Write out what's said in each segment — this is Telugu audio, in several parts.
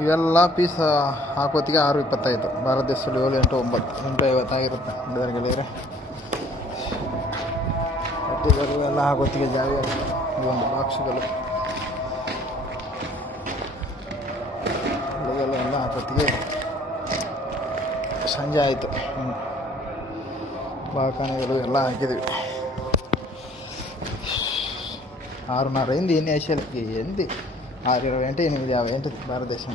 ಇವೆಲ್ಲ ಪೀಸ್ ಹಾಕೋತ್ತಿಗೆ 6:25 ಭಾರತ ದೇಶದಲ್ಲಿ 7, 8, 9, 8:50 ಆಗಿರುತ್ತೆ. ಗೆಳೆಯರೆ ಅಟ್ಟಿಗಳು ಎಲ್ಲ ಹಾಕೋತ್ತಿಗೆ ಜಾಗ ಒಂದು ಬಾಕ್ಸ್ಗಳು ಎಲ್ಲ ಹಾಕೋತ್ತಿಗೆ ಸಂಜೆ ಆಯಿತು. ಬಾಕಾನೆಗಳು ಎಲ್ಲ ಹಾಕಿದ್ವಿ. 6:30 ఎన్ని ఏషియాలకి ఏంటి 6:20 అంటే 8:50 ఏంటి భారతదేశం.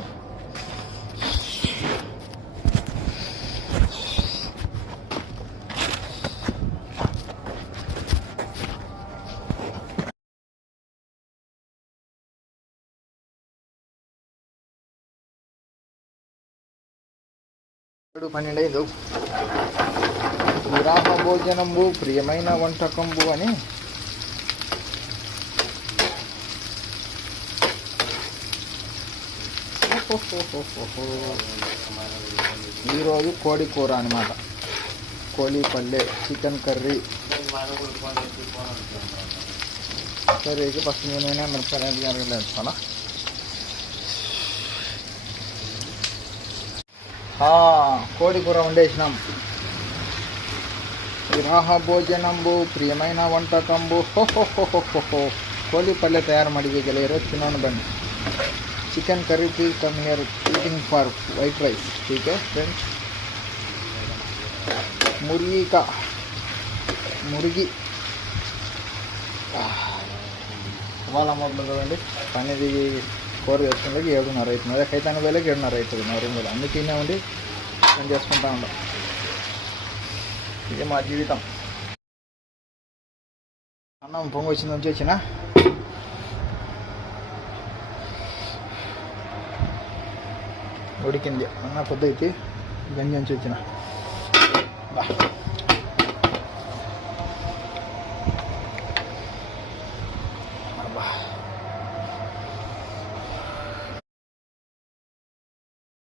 ఇప్పుడు 12 విరామ భోజనంబు ప్రియమైన వంటకంబు అని ఈరోజు కోడి కూర అనమాట. కోడి పల్లె, చికెన్ కర్రీ. కర్రీకి ఫస్ట్ నేనైనా మిరపకాయలు వేస్తాను. కోడి కూర వండేసినాం. విరాహ భోజనంబು ಪ್ರಿಯమైన వంటకంబు ಕೋಳಿ ಪಲ್ಯ ತಯಾರು ಮಾಡಿದ್ವಿ ಗೆಳೆಯರು. ತಿನ್ನೋಣ ಬನ್ನಿ. Chicken curry please come here eating for white rice. ठीक है फ्रेंड्स. మురిగి వాళ్ళ మొదలు కదండి. పన్నది కూర చేసుకునేకి 7:30 అవుతుంది. అదే కైతాన వేళకి 7:30 అవుతుంది. 4 అన్ని తినేవండి పని చేసుకుంటా ఉంటాం. ఇది మా జీవితం. అన్నం పొంగి వచ్చింది వచ్చేసిన ఉడికింది. అన్న పొద్దు అయితే గంజి వచ్చిన